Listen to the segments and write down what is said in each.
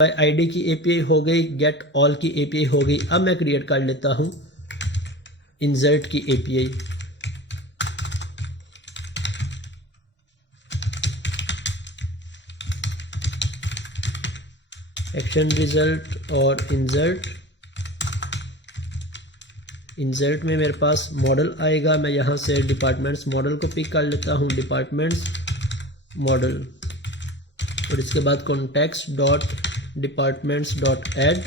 ID की API हो गई, गेट ऑल की एपीआई हो गई। अब मैं क्रिएट कर लेता हूँ इंसर्ट की एपीआई। एक्शन रिजल्ट और इंसर्ट में मेरे पास मॉडल आएगा। मैं यहाँ से डिपार्टमेंट्स मॉडल को पिक कर लेता हूँ, डिपार्टमेंट्स मॉडल, और इसके बाद context dot departments dot add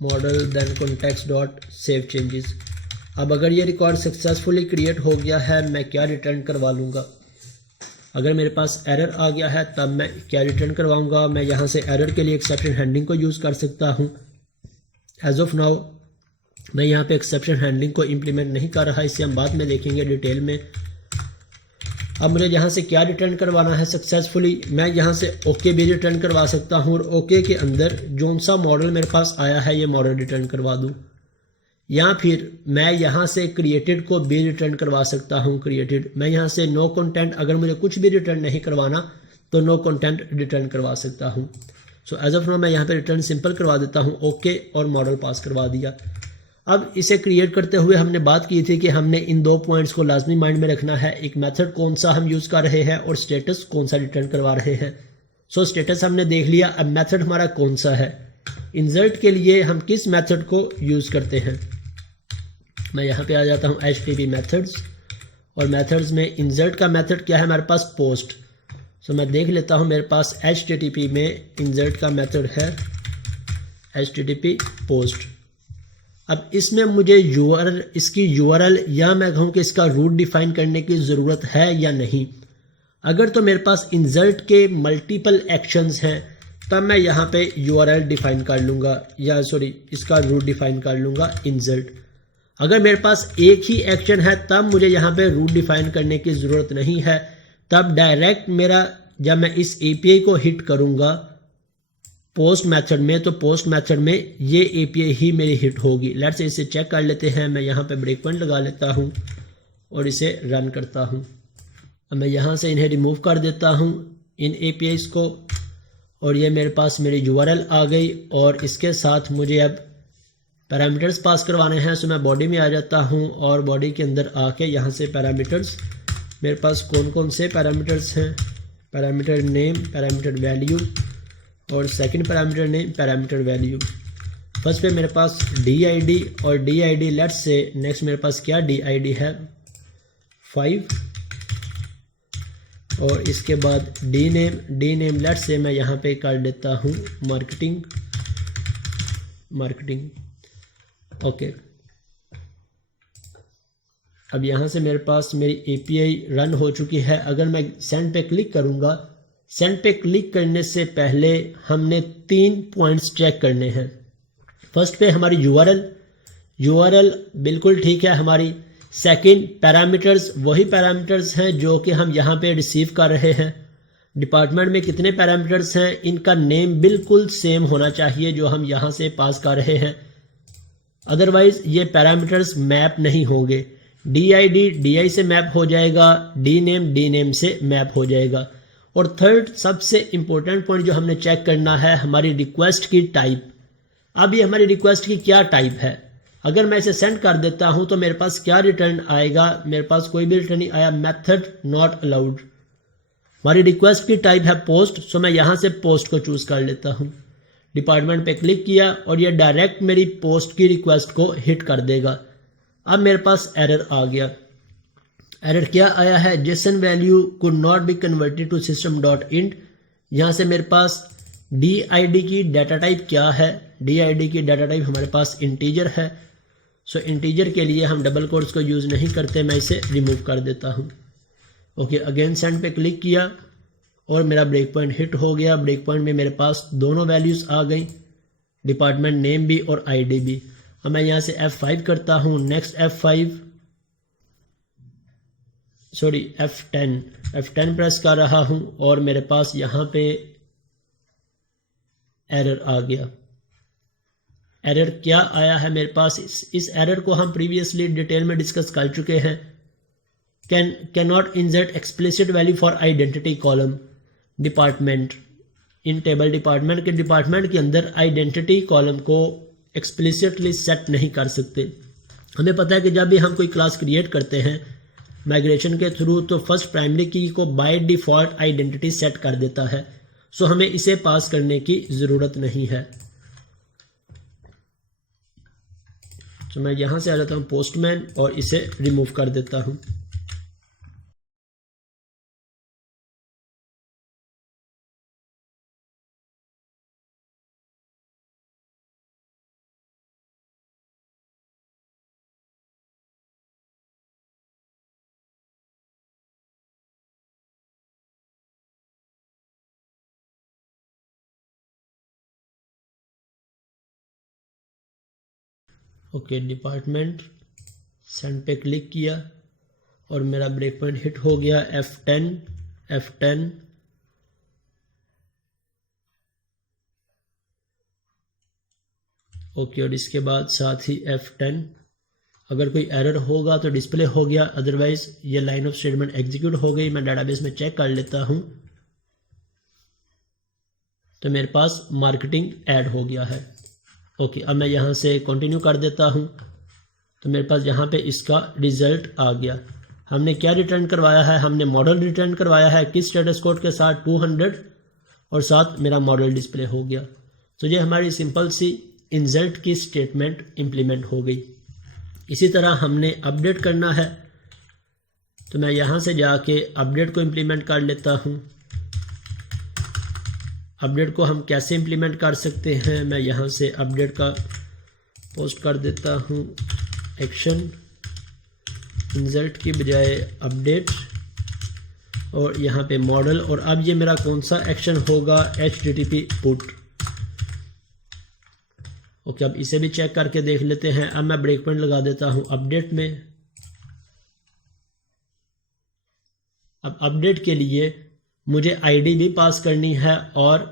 model, then context dot save changes. अब अगर ये रिकॉर्ड सक्सेसफुली क्रिएट हो गया है, मैं क्या रिटर्न करवा लूँगा? अगर मेरे पास एरर आ गया है तब मैं क्या रिटर्न करवाऊँगा? मैं यहाँ से एरर के लिए एक्सेप्शन हैंडलिंग को यूज़ कर सकता हूँ। एज ऑफ नाउ मैं यहाँ पे एक्सेप्शन हैंडलिंग को इम्प्लीमेंट नहीं कर रहा, इसे हम बाद में देखेंगे डिटेल में। अब मुझे यहाँ से क्या रिटर्न करवाना है सक्सेसफुली? मैं यहाँ से ओके भी रिटर्न करवा सकता हूँ, और ओके के अंदर जो सा मॉडल मेरे पास आया है ये मॉडल रिटर्न करवा दूँ, या फिर मैं यहाँ से क्रिएटेड को भी रिटर्न करवा सकता हूँ। क्रिएटेड मैं यहाँ से नो कंटेंट, अगर मुझे कुछ भी रिटर्न नहीं करवाना तो नो कंटेंट रिटर्न करवा सकता हूँ। सो एज ऑफ नाउ मैं यहाँ पे रिटर्न सिंपल करवा देता हूँ, ओके, और मॉडल पास करवा दिया। अब इसे क्रिएट करते हुए हमने बात की थी कि हमने इन दो पॉइंट्स को लाजमी माइंड में रखना है, एक मेथड कौन सा हम यूज़ कर रहे हैं और स्टेटस कौन सा रिटर्न करवा रहे हैं। सो स्टेटस हमने देख लिया, अब मेथड हमारा कौन सा है। इंसर्ट के लिए हम किस मेथड को यूज़ करते हैं? मैं यहाँ पे आ जाता हूँ HTTP मेथड्स, और मेथड्स में इंसर्ट का मेथड क्या है हमारे पास? पोस्ट। सो मैं देख लेता हूँ मेरे पास HTTP में इंसर्ट का मेथड है HTTP पोस्ट। अब इसमें मुझे इसकी URL या मैं कहूँ कि इसका रूट डिफाइन करने की ज़रूरत है या नहीं। अगर तो मेरे पास इंसर्ट के मल्टीपल एक्शंस हैं तब मैं यहाँ पे URL डिफाइन कर लूँगा, या सॉरी इसका रूट डिफाइन कर लूँगा इंसर्ट। अगर मेरे पास एक ही एक्शन है तब मुझे यहाँ पे रूट डिफाइन करने की ज़रूरत नहीं है। तब डायरेक्ट मेरा, जब मैं इस API को हिट करूँगा पोस्ट मेथड में, तो पोस्ट मेथड में ये API ही मेरी हिट होगी। लेट्स से इसे चेक कर लेते हैं। मैं यहाँ पे ब्रेक पॉइंट लगा लेता हूँ और इसे रन करता हूँ। अब मैं यहाँ से इन्हें रिमूव कर देता हूँ इन APIs को, और ये मेरे पास मेरी URL आ गई, और इसके साथ मुझे अब पैरामीटर्स पास करवाने हैं। सो मैं बॉडी में आ जाता हूँ, और बॉडी के अंदर आके यहाँ से पैरामीटर्स, मेरे पास कौन कौन से पैरामीटर्स हैं? पैरामीटर नेम, पैरामीटर वैल्यू, और second parameter name, parameter value. First पे मेरे पास DID, और DID लेट्स से नेक्स्ट मेरे पास क्या DID है 5, और इसके बाद D नेम लेट्स से मैं यहाँ पे कर देता हूँ मार्केटिंग। ओके, अब यहाँ से मेरे पास मेरी API रन हो चुकी है। अगर मैं सेंड पे क्लिक करूँगा, सेंड पे क्लिक करने से पहले हमने 3 पॉइंट्स चेक करने हैं। फर्स्ट पे हमारी URL बिल्कुल ठीक है हमारी। सेकंड, पैरामीटर्स वही पैरामीटर्स हैं जो कि हम यहाँ पे रिसीव कर रहे हैं। डिपार्टमेंट में कितने पैरामीटर्स हैं, इनका नेम बिल्कुल सेम होना चाहिए जो हम यहाँ से पास कर रहे हैं, अदरवाइज ये पैरामीटर्स मैप नहीं होंगे। DID DI से मैप हो जाएगा, D नेम से मैप हो जाएगा। और थर्ड सबसे इंपॉर्टेंट पॉइंट जो हमने चेक करना है, हमारी रिक्वेस्ट की टाइप। अब ये हमारी रिक्वेस्ट की क्या टाइप है? अगर मैं इसे सेंड कर देता हूं तो मेरे पास क्या रिटर्न आएगा? मेरे पास कोई भी रिटर्न नहीं आया, मेथड नॉट अलाउड। हमारी रिक्वेस्ट की टाइप है पोस्ट, सो मैं यहाँ से पोस्ट को चूज कर लेता हूँ। डिपार्टमेंट पे क्लिक किया और ये डायरेक्ट मेरी पोस्ट की रिक्वेस्ट को हिट कर देगा। अब मेरे पास एरर आ गया। एरर क्या आया है? JSON value could not be converted to system dot int. यहाँ से मेरे पास DID की डाटा टाइप क्या है? DID की डाटा टाइप हमारे पास इंटीजर है। सो इंटीजर के लिए हम डबल कोट्स को यूज़ नहीं करते, मैं इसे रिमूव कर देता हूँ। ओके, अगेन सेंड पे क्लिक किया और मेरा ब्रेक पॉइंट हिट हो गया। ब्रेक पॉइंट में मेरे पास दोनों वैल्यूज़ आ गई, डिपार्टमेंट नेम भी और ID भी। अब मैं यहाँ से F5 करता हूँ, नेक्स्ट F10 प्रेस कर रहा हूँ और मेरे पास यहाँ पे एरर आ गया। एरर क्या आया है मेरे पास? इस एरर को हम प्रीवियसली डिटेल में डिस्कस कर चुके हैं। Can not insert explicit value for identity column department. In table department के अंदर आइडेंटिटी कॉलम को एक्सप्लिसिटली सेट नहीं कर सकते। हमें पता है कि जब भी हम कोई क्लास क्रिएट करते हैं माइग्रेशन के थ्रू तो फर्स्ट प्राइमरी की को बाय डिफ़ॉल्ट आइडेंटिटी सेट कर देता है, सो हमें इसे पास करने की ज़रूरत नहीं है। तो मैं यहाँ से आ जाता हूँ पोस्टमैन और इसे रिमूव कर देता हूँ। ओके, डिपार्टमेंट सेंड पे क्लिक किया और मेरा ब्रेक पॉइंट हिट हो गया F10 ओके, और इसके बाद साथ ही F10। अगर कोई एरर होगा तो डिस्प्ले हो गया, अदरवाइज ये लाइन ऑफ स्टेटमेंट एग्जीक्यूट हो गई। मैं डाटाबेस में चेक कर लेता हूँ तो मेरे पास मार्केटिंग ऐड हो गया है। ओके, अब मैं यहाँ से कंटिन्यू कर देता हूँ तो मेरे पास यहाँ पे इसका रिजल्ट आ गया। हमने क्या रिटर्न करवाया है, हमने मॉडल रिटर्न करवाया है किस स्टेटस कोड के साथ 200 और साथ मेरा मॉडल डिस्प्ले हो गया। तो ये हमारी सिंपल सी इंसर्ट की स्टेटमेंट इम्प्लीमेंट हो गई। इसी तरह हमने अपडेट करना है तो मैं यहाँ से जाके अपडेट को इम्प्लीमेंट कर लेता हूँ। अपडेट को हम कैसे इम्प्लीमेंट कर सकते हैं, मैं यहाँ से अपडेट का पोस्ट कर देता हूँ एक्शन इंसर्ट की बजाय अपडेट और यहाँ पे मॉडल। और अब ये मेरा कौन सा एक्शन होगा, HTTP पुट। ओके, अब इसे भी चेक करके देख लेते हैं। अब मैं ब्रेक पॉइंट लगा देता हूँ अपडेट में। अब अपडेट के लिए मुझे आईडी भी पास करनी है और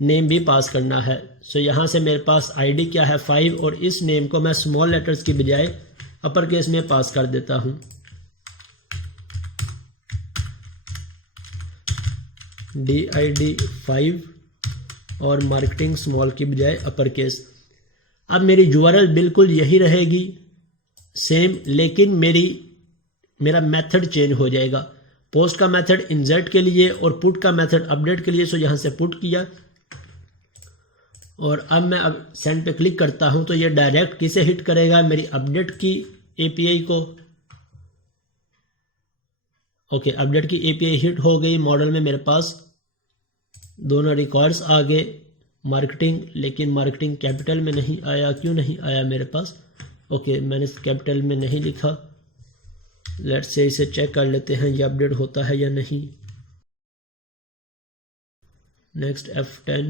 नेम भी पास करना है। सो यहाँ से मेरे पास आईडी क्या है 5 और इस नेम को मैं स्मॉल लेटर्स की बजाय अपर केस में पास कर देता हूँ। DID 5 और मार्केटिंग स्मॉल की बजाय अपर केस। अब मेरी URL बिल्कुल यही रहेगी सेम, लेकिन मेरा मेथड चेंज हो जाएगा। पोस्ट का मेथड इंसर्ट के लिए और पुट का मेथड अपडेट के लिए। सो यहाँ से पुट किया और अब मैं सेंड पे क्लिक करता हूँ तो ये डायरेक्ट किसे हिट करेगा, मेरी अपडेट की API को। ओके, अपडेट की API हिट हो गई। मॉडल में मेरे पास दोनों रिकॉर्ड्स आ गए, मार्केटिंग, लेकिन मार्केटिंग कैपिटल में नहीं आया। क्यों नहीं आया मेरे पास? ओके, मैंने कैपिटल में नहीं लिखा। लेट्स से इसे चेक कर लेते हैं ये अपडेट होता है या नहीं। Next F10।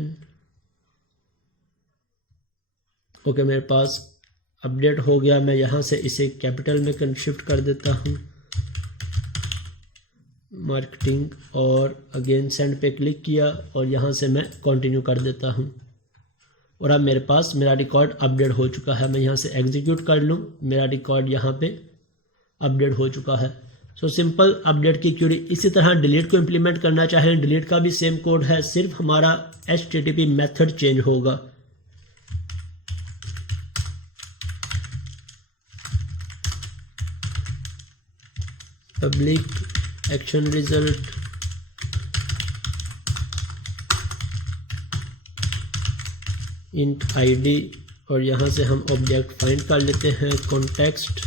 ओके, मेरे पास अपडेट हो गया। मैं यहाँ से इसे कैपिटल में शिफ्ट कर देता हूँ मार्केटिंग और अगेन सेंड पे क्लिक किया और यहाँ से मैं कंटिन्यू कर देता हूँ और अब मेरे पास मेरा रिकॉर्ड अपडेट हो चुका है। मैं यहाँ से एग्जीक्यूट कर लूँ, मेरा रिकॉर्ड यहाँ पे अपडेट हो चुका है। सो सिंपल अपडेट की क्यूरी। इसी तरह डिलीट को इम्प्लीमेंट करना चाहें, डिलीट का भी सेम कोड है, सिर्फ हमारा HTTP मेथड चेंज होगा। Public action result int ID और यहाँ से हम ऑब्जेक्ट फाइंड कर लेते हैं context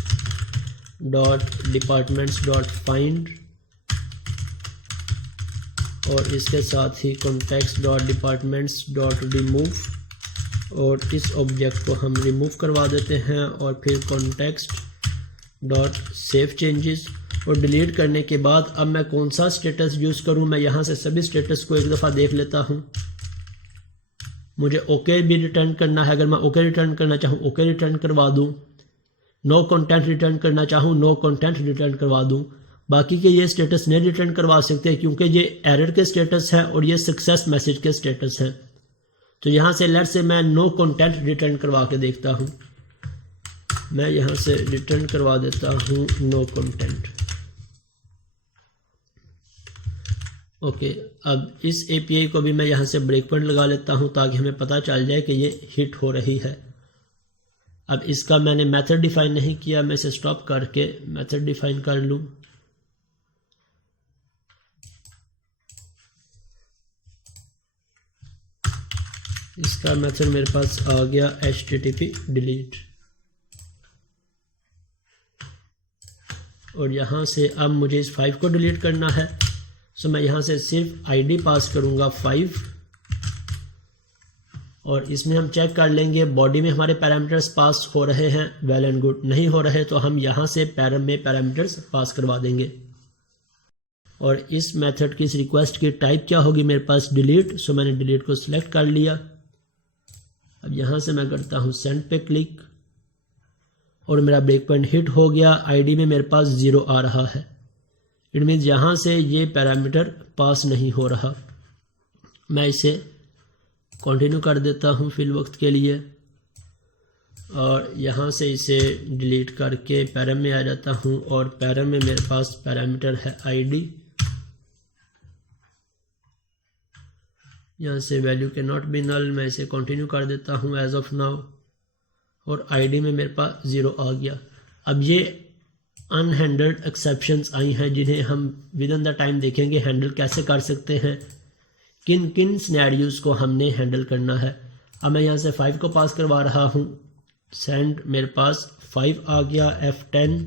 dot departments dot find और इसके साथ ही context dot departments dot remove और इस ऑब्जेक्ट को हम रिमूव करवा देते हैं और फिर कॉन्टेक्स्ट डॉट सेव चेंजेस। और डिलीट करने के बाद अब मैं कौन सा स्टेटस यूज़ करूं, मैं यहाँ से सभी स्टेटस को एक दफ़ा देख लेता हूं। मुझे ओके भी रिटर्न करना है, अगर मैं ओके रिटर्न करना चाहूँ ओके रिटर्न करवा दूँ, नो कंटेंट रिटर्न करना चाहूँ नो कंटेंट रिटर्न करवा दूँ। बाकी के ये स्टेटस नहीं रिटर्न करवा सकते क्योंकि ये एरर के स्टेटस है और ये सक्सेस मैसेज के स्टेटस है। तो यहाँ से लेट से मैं नो कंटेंट रिटर्न करवा के देखता हूँ। मैं यहाँ से रिटर्न करवा देता हूँ नो कंटेंट। ओके, अब इस एपीआई को भी मैं यहाँ से ब्रेक पॉइंट लगा लेता हूँ ताकि हमें पता चल जाए कि ये हिट हो रही है। अब इसका मैंने मेथड डिफाइन नहीं किया, मैं इसे स्टॉप करके मेथड डिफाइन कर लूँ। इसका मेथड मेरे पास आ गया http डिलीट, और यहाँ से अब मुझे इस 5 को डिलीट करना है। सो मैं यहाँ से सिर्फ आईडी पास करूँगा 5, और इसमें हम चेक कर लेंगे बॉडी में हमारे पैरामीटर्स पास हो रहे हैं, वेल एंड गुड। नहीं हो रहे तो हम यहाँ से पैरम में पैरामीटर्स पास करवा देंगे। और इस मेथड की इस रिक्वेस्ट की टाइप क्या होगी मेरे पास, डिलीट। सो मैंने डिलीट को सिलेक्ट कर लिया। अब यहाँ से मैं करता हूँ सेंड पे क्लिक, और मेरा ब्रेक पॉइंट हिट हो गया। आईडी में मेरे पास 0 आ रहा है। इट मीन्स यहाँ से ये पैरामीटर पास नहीं हो रहा। मैं इसे कंटिन्यू कर देता हूँ फिल वक्त के लिए, और यहाँ से इसे डिलीट करके पैरम में आ जाता हूँ, और पैरम में मेरे पास पैरामीटर है आईडी। यहाँ से वैल्यू के नॉट बी नल, मैं इसे कंटिन्यू कर देता हूँ एज ऑफ नाउ, और आईडी में मेरे पास 0 आ गया। अब ये अनहैंडल्ड एक्सेप्शंस आई हैं जिन्हें हम विद इन द टाइम देखेंगे हैंडल कैसे कर सकते हैं, किन किन सिनेरियोज को हमने हैंडल करना है। अब मैं यहाँ से 5 को पास करवा रहा हूँ। सेंड मेरे पास 5 आ गया, F10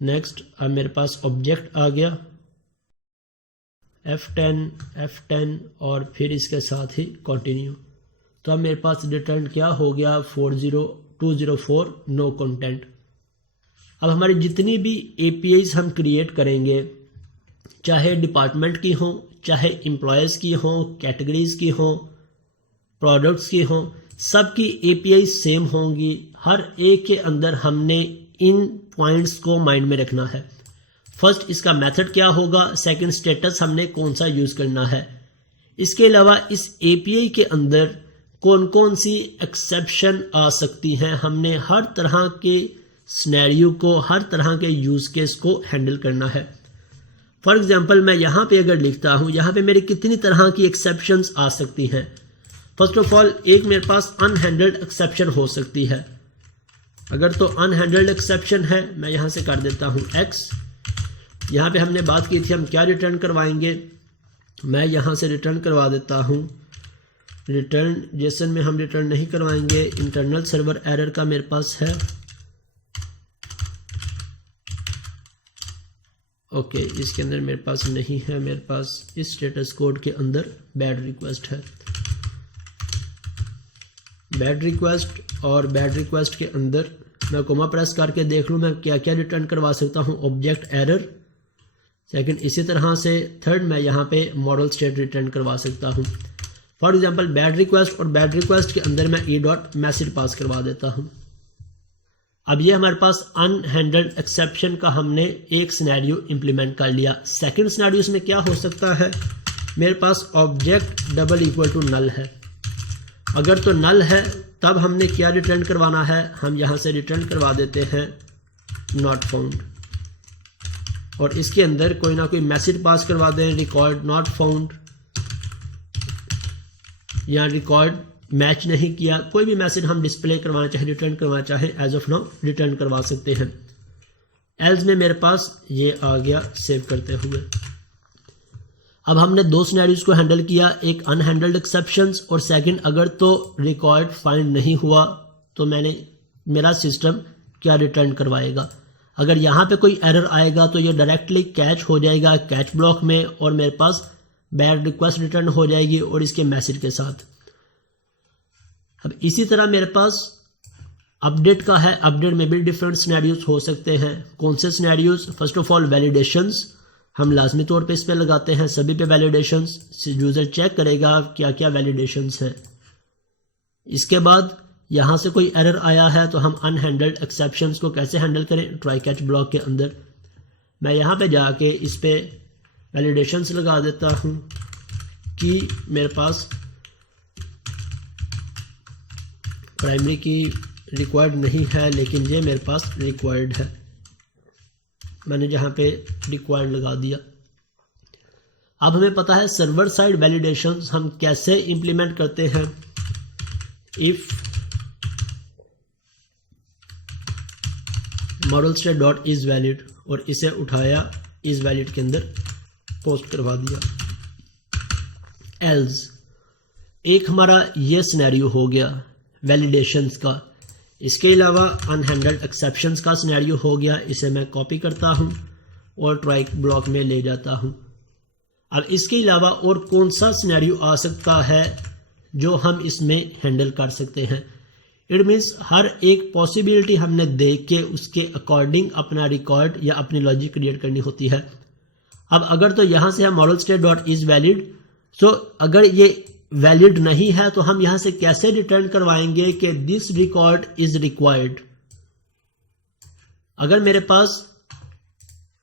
नेक्स्ट। अब मेरे पास ऑब्जेक्ट आ गया F10 और फिर इसके साथ ही कंटिन्यू। तो अब मेरे पास रिटर्न क्या हो गया, 40204 नो कंटेंट। अब हमारी जितनी भी एपीआईज हम क्रिएट करेंगे, चाहे डिपार्टमेंट की हों, चाहे एम्प्लॉयज़ की हों, कैटेगरीज की हों, प्रोडक्ट्स की हों, सबकी एपीआई सेम होंगी। हर एक के अंदर हमने इन पॉइंट्स को माइंड में रखना है। फर्स्ट इसका मेथड क्या होगा, सेकंड स्टेटस हमने कौन सा यूज़ करना है। इसके अलावा इस एपीआई के अंदर कौन कौन सी एक्सेप्शन आ सकती हैं, हमने हर तरह के सिनेरियो को, हर तरह के यूज़ केस को हैंडल करना है। फॉर एग्जांपल मैं यहाँ पे अगर लिखता हूँ, यहाँ पे मेरी कितनी तरह की एक्सेप्शंस आ सकती हैं। फर्स्ट ऑफ ऑल एक मेरे पास अनहैंडल्ड एक्सेप्शन हो सकती है। अगर तो अनहैंडल्ड एक्सेप्शन है, मैं यहाँ से कर देता हूँ X। यहाँ पे हमने बात की थी हम क्या रिटर्न करवाएंगे, मैं यहाँ से रिटर्न करवा देता हूँ। रिटर्न जेसन में हम रिटर्न नहीं करवाएंगे, इंटरनल सर्वर एरर का मेरे पास है। ओके, इसके अंदर मेरे पास नहीं है, मेरे पास इस स्टेटस कोड के अंदर बैड रिक्वेस्ट है। बैड रिक्वेस्ट और बैड रिक्वेस्ट के अंदर मैं कोमा प्रेस करके देख लूँ मैं क्या क्या रिटर्न करवा सकता हूँ। ऑब्जेक्ट एरर, सेकंड इसी तरह से, थर्ड मैं यहाँ पे मॉडल स्टेट रिटर्न करवा सकता हूँ। फॉर एग्जांपल बैड रिक्वेस्ट और बैड रिक्वेस्ट के अंदर मैं e.message पास करवा देता हूँ। अब ये हमारे पास अनहैंडल्ड एक्सेप्शन का हमने एक सिनेरियो इंप्लीमेंट कर लिया। सेकंड सिनेरियो इसमें क्या हो सकता है, मेरे पास object double equal to null है। अगर तो नल है तब हमने क्या रिटर्न करवाना है, हम यहाँ से रिटर्न करवा देते हैं नॉट फाउंड, और इसके अंदर कोई ना कोई मैसेज पास करवा दें, रिकॉर्ड नॉट फाउंड या रिकॉर्ड मैच नहीं किया। कोई भी मैसेज हम डिस्प्ले करवाना चाहे, रिटर्न करवाना चाहे, एज ऑफ नाउ रिटर्न करवा सकते हैं। एल्स में मेरे पास ये आ गया सेव करते हुए। अब हमने दो सिनेरियोज को हैंडल किया, एक अनहैंडल्ड एक्सेप्शंस और सेकंड अगर तो रिकॉर्ड फाइंड नहीं हुआ तो मेरा सिस्टम क्या रिटर्न करवाएगा। अगर यहाँ पे कोई एरर आएगा तो ये डायरेक्टली कैच हो जाएगा कैच ब्लॉक में, और मेरे पास बैड रिक्वेस्ट रिटर्न हो जाएगी और इसके मैसेज के साथ। अब इसी तरह मेरे पास अपडेट का है, अपडेट में भी डिफरेंट सिनेरियोज हो सकते हैं। कौन से scenarios, first of all validations हम लाजमी तौर पे इस पे लगाते हैं, सभी पे वैलिडेशंस, यूज़र चेक करेगा क्या क्या वैलिडेशंस हैं। इसके बाद यहाँ से कोई एरर आया है तो हम अनहैंडल्ड एक्सेप्शंस को कैसे हैंडल करें, ट्राई कैच ब्लॉक के अंदर। मैं यहाँ पे जाके इस पे वैलिडेशंस लगा देता हूँ कि मेरे पास प्राइमरी की रिक्वायर्ड नहीं है लेकिन ये मेरे पास रिक्वायर्ड है। मैंने जहाँ पे रिक्वायर्ड लगा दिया। अब हमें पता है सर्वर साइड वैलिडेशंस हम कैसे इंप्लीमेंट करते हैं। If model state dot is valid और इसे उठाया इज वैलिड के अंदर पोस्ट करवा दिया। एल्स एक हमारा ये सिनेरियो हो गया वैलिडेशंस का। इसके अलावा अनहैंडल्ड एक्सेप्शंस का सिनेरियो हो गया। इसे मैं कॉपी करता हूँ और ट्राई ब्लॉक में ले जाता हूँ। अब इसके अलावा और कौन सा सिनेरियो आ सकता है जो हम इसमें हैंडल कर सकते हैं। इट मीन्स हर एक पॉसिबिलिटी हमने देख के उसके अकॉर्डिंग अपना रिकॉर्ड या अपनी लॉजिक क्रिएट करनी होती है। अब अगर तो यहाँ से है model state dot is valid, so अगर ये वैलिड नहीं है तो हम यहाँ से कैसे रिटर्न करवाएंगे कि दिस रिकॉर्ड इज रिक्वायर्ड। अगर मेरे पास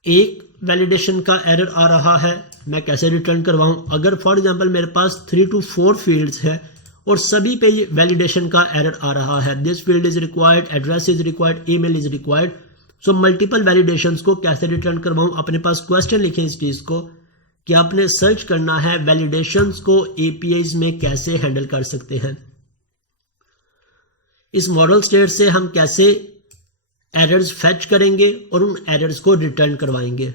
एक वैलिडेशन का एरर आ रहा है मैं कैसे रिटर्न करवाऊं। अगर फॉर एग्जांपल मेरे पास 3 to 4 फील्ड्स है और सभी पे ये वैलिडेशन का एरर आ रहा है, this field is required, address is required, email is required, so multiple validations को कैसे रिटर्न करवाऊं। अपने पास क्वेश्चन लिखें इस चीज को कि आपने सर्च करना है वैलिडेशंस को एपीआईज में कैसे हैंडल कर सकते हैं। इस मॉडल स्टेट से हम कैसे एरर्स फेच करेंगे और उन एरर्स को रिटर्न करवाएंगे।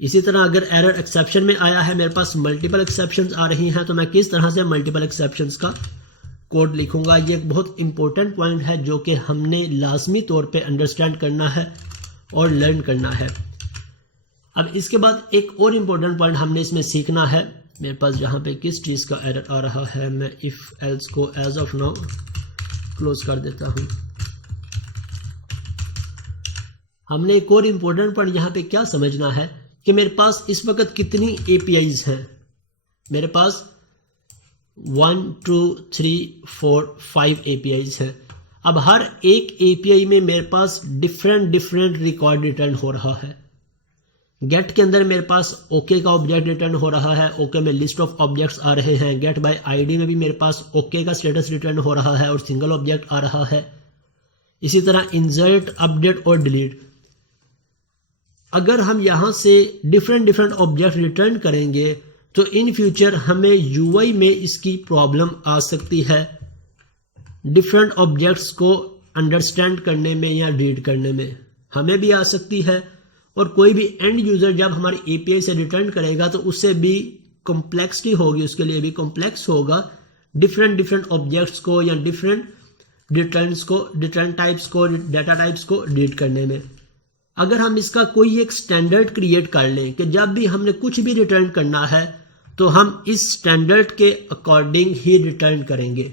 इसी तरह अगर एरर एक्सेप्शन में आया है, मेरे पास मल्टीपल एक्सेप्शंस आ रही हैं, तो मैं किस तरह से मल्टीपल एक्सेप्शंस का कोड लिखूंगा। ये एक बहुत इंपॉर्टेंट पॉइंट है जो कि हमने लाजमी तौर पे अंडरस्टैंड करना है और लर्न करना है। अब इसके बाद एक और इम्पोर्टेंट पॉइंट हमने इसमें सीखना है। मेरे पास जहाँ पे किस चीज़ का एरर आ रहा है, मैं इफ़ एल्स को एज ऑफ नाउ क्लोज कर देता हूँ। हमने एक और इम्पोर्टेंट पॉइंट यहाँ पे क्या समझना है कि मेरे पास इस वक्त कितनी एपीआईज हैं। मेरे पास 1 2 3 4 5 एपीआईज हैं। अब हर एक एपीआई में मेरे पास डिफरेंट रिकॉर्ड रिटर्न हो रहा है। गेट के अंदर मेरे पास ओके का ऑब्जेक्ट रिटर्न हो रहा है, ओके में लिस्ट ऑफ ऑब्जेक्ट्स आ रहे हैं। गेट बाय आईडी में भी मेरे पास ओके का स्टेटस रिटर्न हो रहा है और सिंगल ऑब्जेक्ट आ रहा है। इसी तरह इंसर्ट, अपडेट और डिलीट। अगर हम यहां से डिफरेंट ऑब्जेक्ट रिटर्न करेंगे तो इन फ्यूचर हमें यूआई में इसकी प्रॉब्लम आ सकती है डिफरेंट ऑब्जेक्ट्स को अंडरस्टैंड करने में या रीड करने में हमें भी आ सकती है। और कोई भी एंड यूजर जब हमारी एपीआई से रिटर्न करेगा तो उससे भी कॉम्प्लेक्सिटी होगी, उसके लिए भी कॉम्प्लेक्स होगा डिफरेंट ऑब्जेक्ट्स को या डिफरेंट रिटर्न टाइप्स को, डाटा टाइप्स को रीड करने में। अगर हम इसका कोई एक स्टैंडर्ड क्रिएट कर लें कि जब भी हमने कुछ भी रिटर्न करना है तो हम इस स्टैंडर्ड के अकॉर्डिंग ही रिटर्न करेंगे।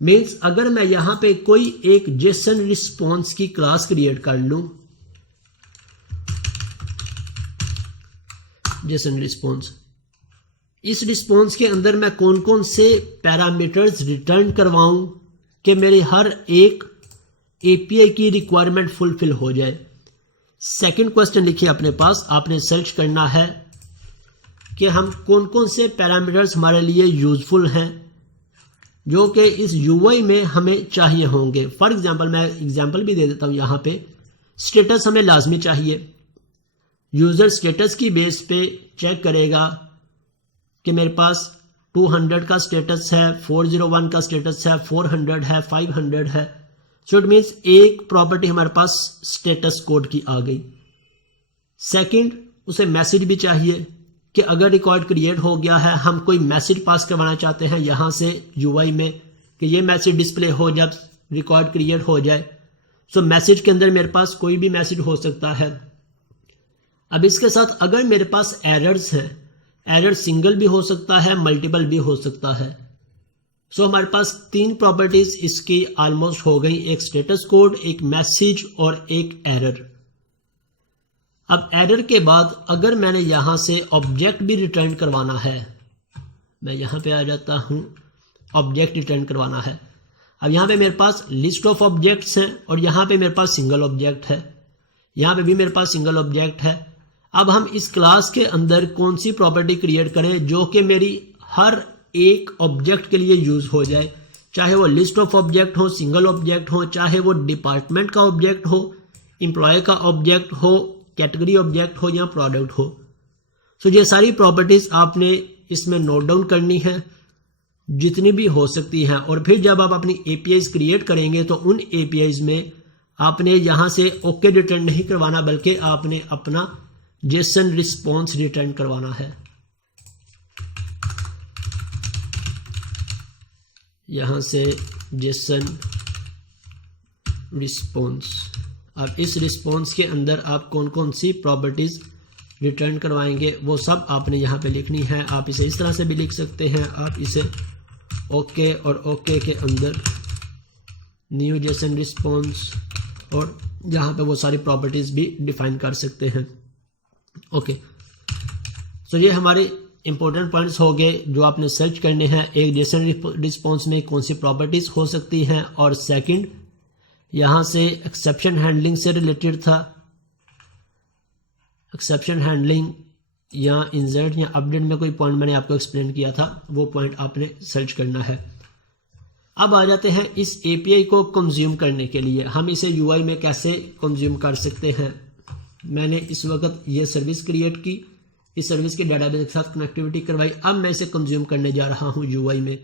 मीन्स अगर मैं यहां पे कोई एक जेसन रिस्पॉन्स की क्लास क्रिएट कर लूं, जेसन रिस्पॉन्स, इस रिस्पॉन्स के अंदर मैं कौन कौन से पैरामीटर्स रिटर्न करवाऊं कि मेरे हर एक एपीआई की रिक्वायरमेंट फुलफिल हो जाए। सेकंड क्वेश्चन लिखिए अपने पास, आपने सर्च करना है कि हम कौन कौन से पैरामीटर्स हमारे लिए यूजफुल हैं जो कि इस यूआई में हमें चाहिए होंगे। फॉर एग्जांपल मैं एग्जांपल भी दे देता हूं। यहाँ पे स्टेटस हमें लाजमी चाहिए। यूजर स्टेटस की बेस पे चेक करेगा कि मेरे पास 200 का स्टेटस है, 401 का स्टेटस है, 400 है, 500 है। सो इट मीन्स एक प्रॉपर्टी हमारे पास स्टेटस कोड की आ गई। सेकंड, उसे मैसेज भी चाहिए कि अगर रिकॉर्ड क्रिएट हो गया है, हम कोई मैसेज पास करवाना चाहते हैं यहाँ से यूआई में कि ये मैसेज डिस्प्ले हो जब रिकॉर्ड क्रिएट हो जाए। सो मैसेज के अंदर मेरे पास कोई भी मैसेज हो सकता है। अब इसके साथ अगर मेरे पास एरर्स हैं, एरर सिंगल भी हो सकता है, मल्टीपल भी हो सकता है। सो हमारे पास 3 प्रॉपर्टीज इसकी ऑलमोस्ट हो गई, एक स्टेटस कोड, एक मैसेज और एक एरर। अब एरर के बाद अगर मैंने यहां से ऑब्जेक्ट भी रिटर्न करवाना है, मैं यहां पे आ जाता हूं, ऑब्जेक्ट रिटर्न करवाना है। अब यहां पे मेरे पास लिस्ट ऑफ ऑब्जेक्ट्स हैं और यहां पे मेरे पास सिंगल ऑब्जेक्ट है, यहां पे भी मेरे पास सिंगल ऑब्जेक्ट है। अब हम इस क्लास के अंदर कौन सी प्रॉपर्टी क्रिएट करें जो कि मेरी हर एक ऑब्जेक्ट के लिए यूज हो जाए, चाहे वो लिस्ट ऑफ ऑब्जेक्ट हो, सिंगल ऑब्जेक्ट हो, चाहे वो डिपार्टमेंट का ऑब्जेक्ट हो, एम्प्लॉय का ऑब्जेक्ट हो, कैटेगरी ऑब्जेक्ट हो या प्रोडक्ट हो। सो ये सारी प्रॉपर्टीज आपने इसमें नोट डाउन करनी है जितनी भी हो सकती हैं, और फिर जब आप अपनी एपीआईज क्रिएट करेंगे तो उन एपीआईज में आपने यहाँ से ओके रिटर्न नहीं करवाना, बल्कि आपने अपना जेसन रिस्पॉन्स रिटर्न करवाना है। यहाँ से जेसन रिस्पॉन्स, अब इस रिस्पॉन्स के अंदर आप कौन कौन सी प्रॉपर्टीज रिटर्न करवाएंगे वो सब आपने यहाँ पे लिखनी है। आप इसे इस तरह से भी लिख सकते हैं, आप इसे ओके और ओके के अंदर न्यू जेसन रिस्पॉन्स और यहाँ पे वो सारी प्रॉपर्टीज भी डिफाइन कर सकते हैं। ओके, सो ये हमारे इंपॉर्टेंट पॉइंट्स हो गए जो आपने सर्च करने हैं। एक जेसन रिस्पॉन्स में कौन सी प्रॉपर्टीज हो सकती हैं, और सेकंड यहाँ से एक्सेप्शन हैंडलिंग से रिलेटेड था। एक्सेप्शन हैंडलिंग या इंसर्ट या अपडेट में कोई पॉइंट मैंने आपको एक्सप्लेन किया था, वो पॉइंट आपने सर्च करना है। अब आ जाते हैं इस एपीआई को कंज्यूम करने के लिए, हम इसे यूआई में कैसे कंज्यूम कर सकते हैं। मैंने इस वक्त ये सर्विस क्रिएट की, इस सर्विस के डेटाबेस के साथ कनेक्टिविटी करवाई, अब मैं इसे कंज्यूम करने जा रहा हूँ यूआई में।